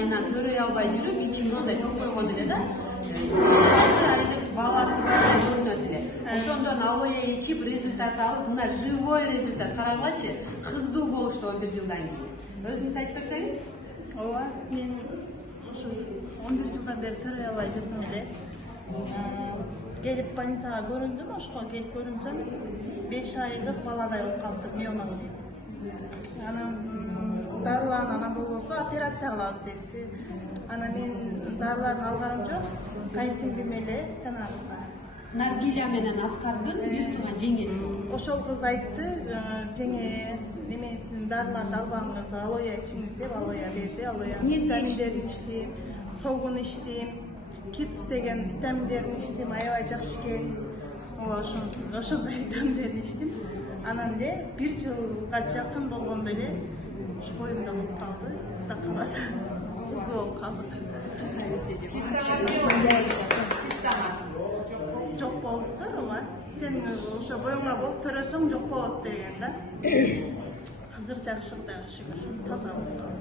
айынан көрөй албай жүрүп ичине мындай топ койгон эле да. Баласы бар көрүнөт эле. Ошондон алоэ ичип результат алып, мына живой результат карагылачы, кыздуу болушту 11 жылдан кийин. Өзүңүз айтып берсеңиз? Ооба, мен ошо 11 жылдан бери көрөй албай жүрдүм эле. Келип больницага көрүндүм, ошко келип көрүнсөм 5 айлык баладай болуп калыптыр, миомам деди. Анан дарыларын анан болбосо операция кылабыз деди. Анан мен зарыларын алганым жок, кайсиңдим эле жанагысы. Наргиля менен Аскардын бир тууган жеңеси. Ошол кыз айтты, жеңе неме сиздин дарыларды албаңыз, алоэ ичиңиз деп алоэ берди. Алоэ витаминдерди ичтим, согун ичтим, китс деген витаминдерин ичтим, аябай жакшы экен. Ошондой витаминдерди ичтим. Анан эле 1 жылга жакын болгондо эле боюмда болуп калды. Кудай кааласа, кыздуу болуп калдык. Жок болуптур, ооба. Сен ошо боюңа болуп төрөсөң жок болот деген да. Азыр жакшы, Кудайга шүгүр. Таза болуп калды.